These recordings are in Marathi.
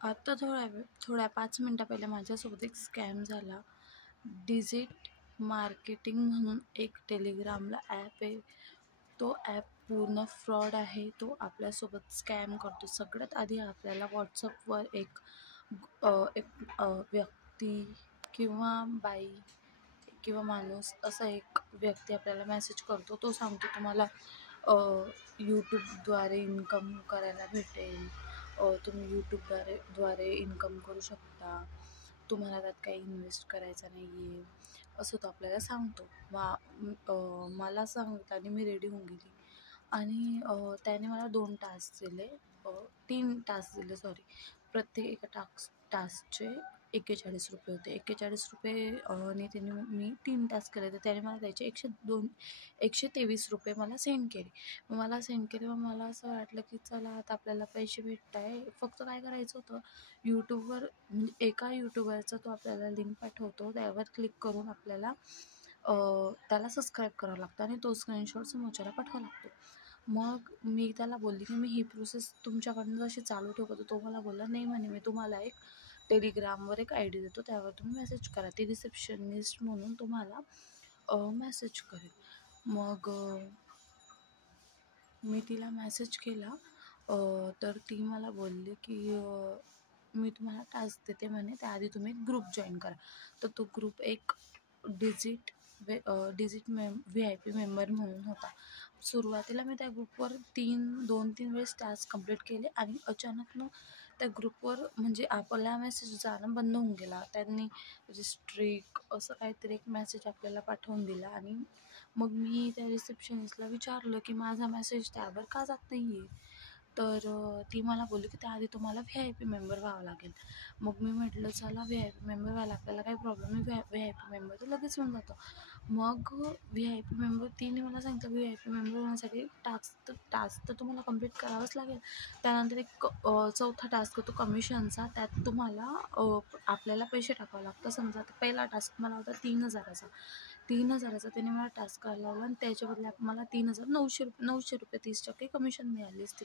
आता थोड्या 5 मिनटं पहिले माझ्यासोबत एक स्कॅम झाला. डिजिट मार्केटिंग म्हणून एक टेलिग्रामला ॲप आहे. तो ॲप पूर्ण फ्रॉड आहे. तो आपल्यासोबत स्कॅम करतो. सगळ्यात आधी आपल्याला WhatsAppवर एक व्यक्ती किंवा बाई किंवा माणूस असा एक व्यक्ती आपल्याला मेसेज करतो. तो सांगतो तुम्हाला यूट्यूबद्वारे इन्कम करायला भेटेल. तुम्ही यूट्यूबद्वारे इन्कम करू शकता. तुम्हाला त्यात काही इन्व्हेस्ट करायचं नाही आहे, असं तो आपल्याला सांगतो. मला सांगितलं आणि मी रेडी होऊन गेली. आणि त्याने मला 2 टास्क दिले, 3 टास्क दिले सॉरी. प्रत्येक एका टास्कचे ₹41 होते. ₹41 ने त्यांनी मी 3 टास्क केले, तर त्याने मला द्यायचे ₹123 मला सेंड केले. मला सेंड केले. मग मला असं वाटलं की चला आता आपल्याला पैसे भेटत आहे. फक्त काय करायचं होतं, यूट्यूबवर म्हणजे एका यूट्यूबरचा तो आपल्याला लिंक पाठवतो, त्यावर क्लिक करून आपल्याला त्याला सबस्क्राईब करावं लागतं आणि तो स्क्रीनशॉट समोरच्याला पाठवावा लागतो. मग मी त्याला बोलली की मी ही प्रोसेस तुमच्याकडनं जशी चालू ठेवू का? तर तो मला बोलला, नाही म्हणे, मी तुम्हाला एक टेलिग्रामवर एक ID देतो, त्यावर तुम्ही मेसेज करा. ती रिसेप्शनिस्ट म्हणून तुम्हाला मेसेज करेल. मग मी तिला मेसेज केला. तर ती मला बोलली की मी तुम्हाला टास्क देते म्हणे, त्याआधी तुम्ही एक ग्रुप जॉईन करा. तर तो ग्रुप एक डिजिट VIP मेंबर म्हणून होता. सुरुवातीला मी त्या ग्रुपवर 2-3 वेळेस टास्क कंप्लीट केले आणि अचानकनं त्या ग्रुपवर म्हणजे आपला मेसेज जाणं बंद होऊन गेला. त्यांनी रिस्ट्रिक्ट असं काहीतरी एक मेसेज आपल्याला पाठवून दिला आणि मग मी त्या रिसेप्शनिस्टला विचारलं की माझा मेसेज त्यावर का जात नाही आहे. तर ती मला बोलली की त्याआधी तुम्हाला VIP मेंबर व्हावं लागेल. मग मी म्हटलं चला VIP मेंबर व्हायला आपल्याला काही प्रॉब्लेम नाही, VIP मेंबर तर लगेच होऊन जातं. मग VIP मेंबर तिने मला सांगितलं VIP मेंबर होण्यासाठी टास्क तर तुम्हाला कंप्लीट करावंच लागेल. त्यानंतर एक चौथा टास्क तो कमिशनचा, त्यात तुम्हाला आपल्याला पैसे टाकावं लागतं. समजा आता पहिला टास्क मला होता 3,000चा त्याने मला टास्क करायला लावला आणि त्याच्या बदल्यात मला 900 रुपये 30% कमिशन मिळाली असते.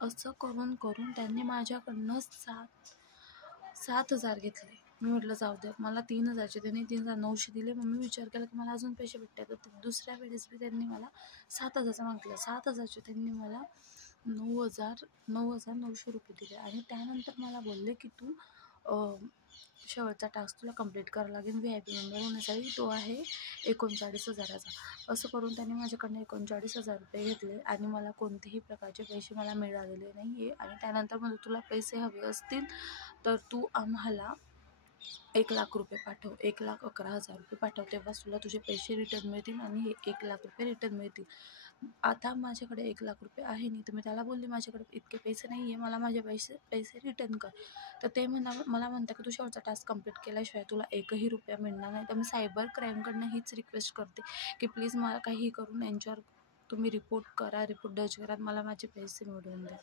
असं करून करून त्यांनी माझ्याकडनं 7,000 घेतले. मी म्हटलं जाऊ द्या, मला 3,000चे त्यांनी 3,900 दिले. मग मी विचार केला की मला अजून पैसे भेटतात. तर दुसऱ्या वेळेस बी त्यांनी मला 7,000चं मागितलं. 7,000चे त्यांनी मला 9,900 रुपये दिले आणि त्यानंतर मला बोलले की तू शेवटचा टास्क तुला कंप्लीट करावा लागेल VIP मेंबर होण्यासाठी, तो आहे 39,000चा. असं करून त्यांनी माझ्याकडनं 39,000 रुपये घेतले आणि मला कोणतेही प्रकारचे पैसे मला मिळालेले नाही आहे. आणि त्यानंतर म्हणजे तुला पैसे हवे असतील तर तू आम्हाला 1,00,000 रुपये पाठव, 1,11,000 रुपये पाठव, तेव्हाच तुला तुझे पैसे रिटर्न मिळतील आणि हे 1,00,000 रुपये रिटर्न मिळतील. आता माझ्याकडे 1,00,000 रुपये आहे नाही. तर मी त्याला बोलली माझ्याकडे इतके पैसे नाही आहे, मला माझे पैसे रिटर्न कर. तर ते मला म्हणतं की तू शेवटचा टास्क कंप्लीट केल्याशिवाय तुला एकही रुपया मिळणार नाही. तर मी सायबर क्राईमकडनं हीच रिक्वेस्ट करते की प्लीज मला काही करून यांच्यावर तुम्ही रिपोर्ट दर्ज करा, मला माझे पैसे मिळवून द्या.